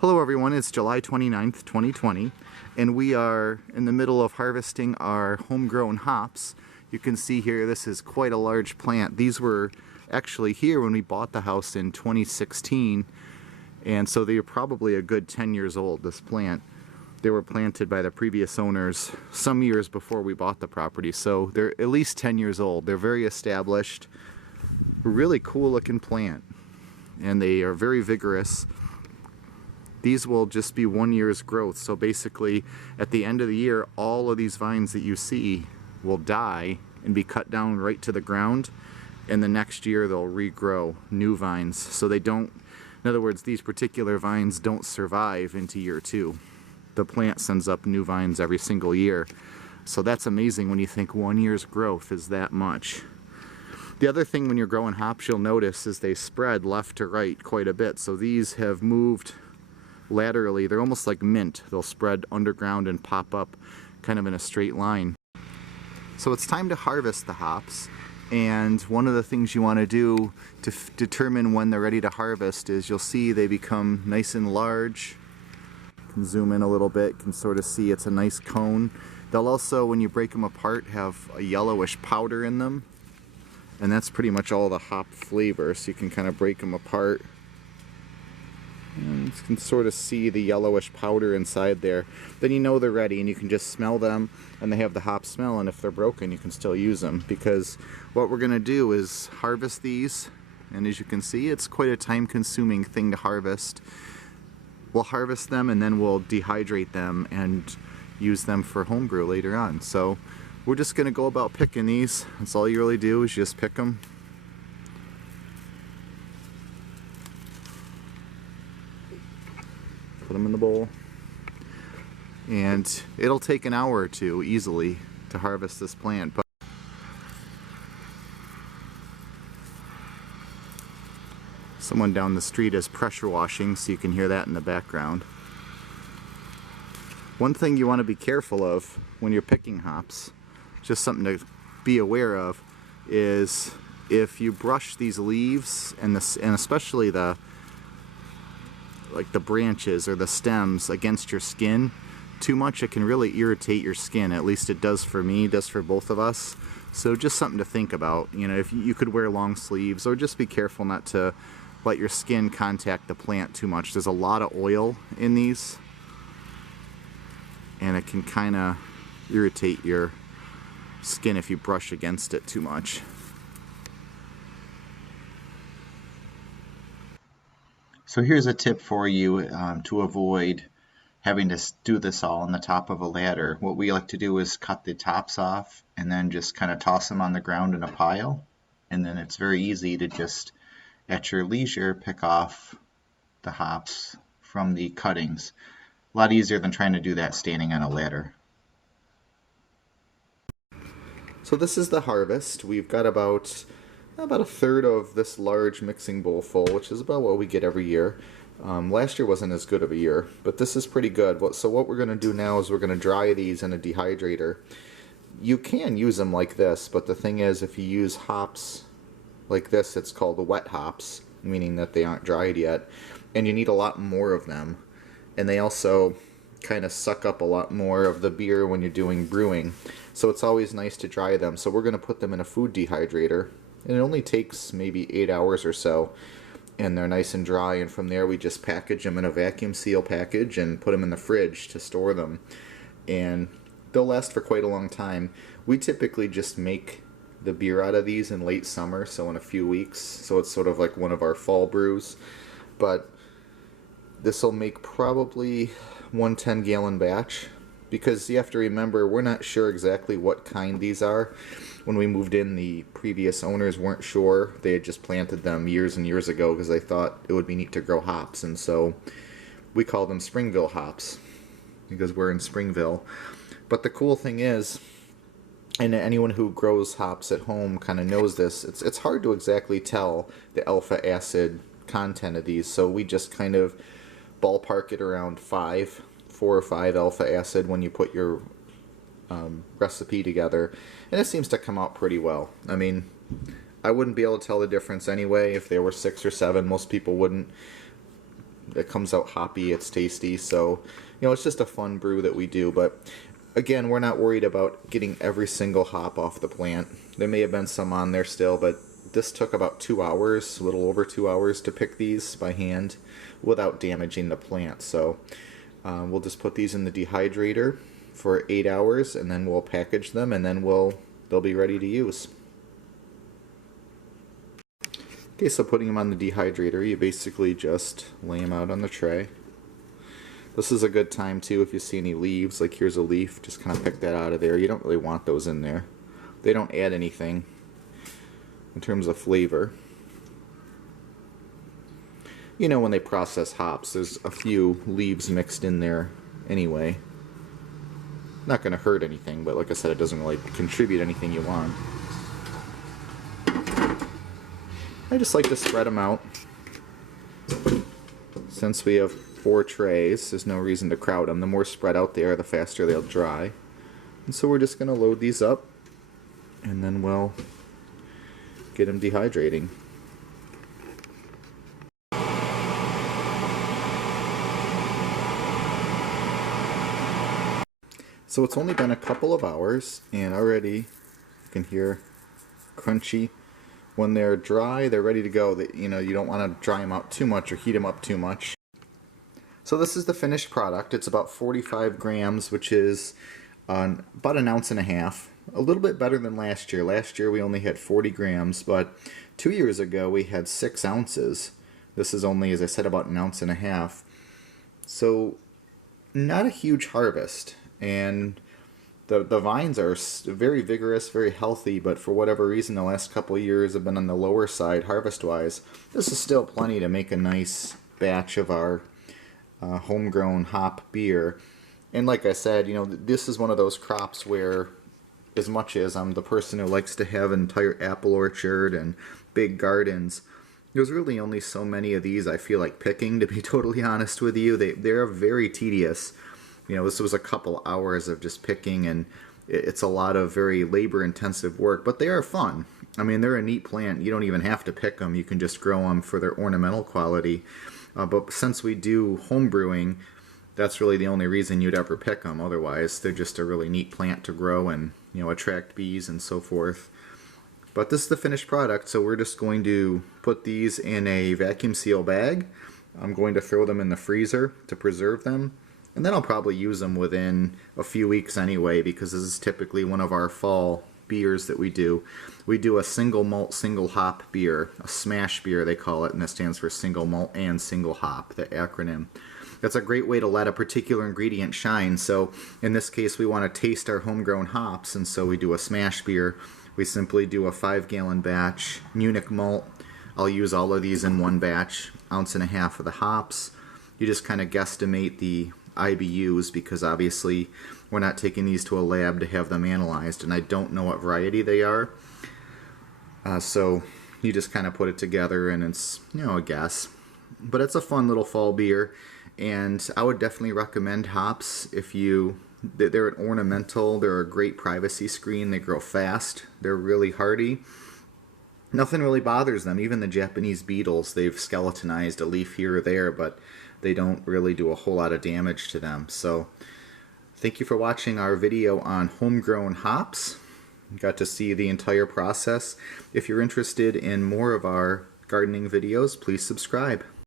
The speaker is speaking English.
Hello everyone, it's July 29th, 2020, and we are in the middle of harvesting our homegrown hops. You can see here this is quite a large plant. These were actually here when we bought the house in 2016, and so they are probably a good 10 years old, this plant. They were planted by the previous owners some years before we bought the property, so they're at least 10 years old. They're very established, really cool looking plant, and they are very vigorous. These will just be 1 year's growth, so basically at the end of the year all of these vines that you see will die and be cut down right to the ground, and the next year they'll regrow new vines. So they don't, in other words, these particular vines don't survive into year 2. The plant sends up new vines every single year, so that's amazing when you think 1 year's growth is that much. The other thing when you're growing hops you'll notice is they spread left to right quite a bit, so these have moved laterally. They're almost like mint. They'll spread underground and pop up kind of in a straight line. So it's time to harvest the hops, and one of the things you want to do to determine when they're ready to harvest is you'll see they become nice and large. You can zoom in a little bit, you can sort of see it's a nice cone. They'll also, when you break them apart, have a yellowish powder in them, and that's pretty much all the hop flavor. So you can kind of break them apart and you can sort of see the yellowish powder inside there. Then you know they're ready, and you can just smell them, and they have the hop smell, and if they're broken you can still use them, because what we're going to do is harvest these, and as you can see it's quite a time-consuming thing to harvest. We'll harvest them and then we'll dehydrate them and use them for homebrew later on. So we're just going to go about picking these. That's all you really do, is just pick them. Put them in the bowl, and it'll take an hour or two easily to harvest this plant. But someone down the street is pressure washing, so you can hear that in the background. One thing you want to be careful of when you're picking hops, just something to be aware of, is if you brush these leaves and especially the branches or the stems against your skin too much, it can really irritate your skin. At least it does for me, it does for both of us. So just something to think about. You know, if you could wear long sleeves, or just be careful not to let your skin contact the plant too much. There's a lot of oil in these, and it can kind of irritate your skin if you brush against it too much. So here's a tip for you to avoid having to do this all on the top of a ladder. What we like to do is cut the tops off and then just kind of toss them on the ground in a pile, and then it's very easy to just at your leisure pick off the hops from the cuttings. A lot easier than trying to do that standing on a ladder. So this is the harvest. We've got about a third of this large mixing bowl full, which is about what we get every year. Last year wasn't as good of a year, but this is pretty good. So what we're going to do now is we're going to dry these in a dehydrator. You can use them like this, but the thing is, if you use hops like this, it's called the wet hops, meaning that they aren't dried yet, and you need a lot more of them. And they also kind of suck up a lot more of the beer when you're doing brewing. So it's always nice to dry them. So we're going to put them in a food dehydrator, and it only takes maybe 8 hours or so, and they're nice and dry, and from there we just package them in a vacuum seal package and put them in the fridge to store them, and they'll last for quite a long time. We typically just make the beer out of these in late summer, so in a few weeks, so it's sort of like one of our fall brews. But this will make probably one 10-gallon batch, because you have to remember, we're not sure exactly what kind these are. When we moved in, the previous owners weren't sure. They had just planted them years and years ago because they thought it would be neat to grow hops, and so we call them Springville hops because we're in Springville. But the cool thing is, and anyone who grows hops at home kind of knows this, it's hard to exactly tell the alpha acid content of these, so we just kind of ballpark it around 4 or 5 alpha acid when you put your recipe together, and it seems to come out pretty well. I mean, I wouldn't be able to tell the difference anyway if there were 6 or 7. Most people wouldn't. it comes out hoppy, it's tasty. So, you know, it's just a fun brew that we do. But again, we're not worried about getting every single hop off the plant. There may have been some on there still, but this took about 2 hours, a little over 2 hours to pick these by hand without damaging the plant. So we'll just put these in the dehydrator for 8 hours, and then we'll package them, and then they'll be ready to use. Okay, so putting them on the dehydrator, you basically just lay them out on the tray. This is a good time too if you see any leaves, like here's a leaf, just kind of pick that out of there. You don't really want those in there. They don't add anything in terms of flavor. You know, when they process hops, there's a few leaves mixed in there anyway. Not going to hurt anything, but like I said, it doesn't really contribute anything you want. I just like to spread them out. Since we have 4 trays, there's no reason to crowd them. The more spread out they are, the faster they'll dry. And so we're just going to load these up, and then we'll get them dehydrating. So it's only been a couple of hours, and already you can hear crunchy. When they're dry, they're ready to go. You know, you don't want to dry them out too much or heat them up too much. So this is the finished product. It's about 45 grams, which is about 1.5 ounces. A little bit better than last year. Last year we only had 40 grams, but 2 years ago we had 6 ounces. This is only, as I said, about 1.5 ounces. So not a huge harvest, and the vines are very vigorous, very healthy, but for whatever reason the last couple of years have been on the lower side harvest-wise. This is still plenty to make a nice batch of our homegrown hop beer. And like I said, you know, this is one of those crops where, as much as I'm the person who likes to have an entire apple orchard and big gardens, there's really only so many of these I feel like picking, to be totally honest with you. They're very tedious. You know, this was a couple hours of just picking, and it's a lot of very labor-intensive work, but they are fun. I mean, they're a neat plant. You don't even have to pick them. You can just grow them for their ornamental quality. But since we do home brewing, that's really the only reason you'd ever pick them. Otherwise, they're just a really neat plant to grow and, you know, attract bees and so forth. But this is the finished product, so we're just going to put these in a vacuum seal bag. I'm going to throw them in the freezer to preserve them. And then I'll probably use them within a few weeks anyway, because this is typically one of our fall beers that we do. We do a single malt, single hop beer, a smash beer they call it, and that stands for single malt and single hop, the acronym. That's a great way to let a particular ingredient shine. So in this case we want to taste our homegrown hops, and so we do a smash beer. We simply do a 5-gallon batch, Munich malt. I'll use all of these in one batch, 1.5 ounces of the hops. You just kind of guesstimate the IBUs, because obviously we're not taking these to a lab to have them analyzed, and I don't know what variety they are. So you just kind of put it together, and it's, you know, a guess. But it's a fun little fall beer, and I would definitely recommend hops if they're an ornamental, they're a great privacy screen, they grow fast, they're really hardy. Nothing really bothers them. Even the Japanese beetles, they've skeletonized a leaf here or there, but they don't really do a whole lot of damage to them. So thank you for watching our video on homegrown hops. You got to see the entire process. If you're interested in more of our gardening videos, please subscribe.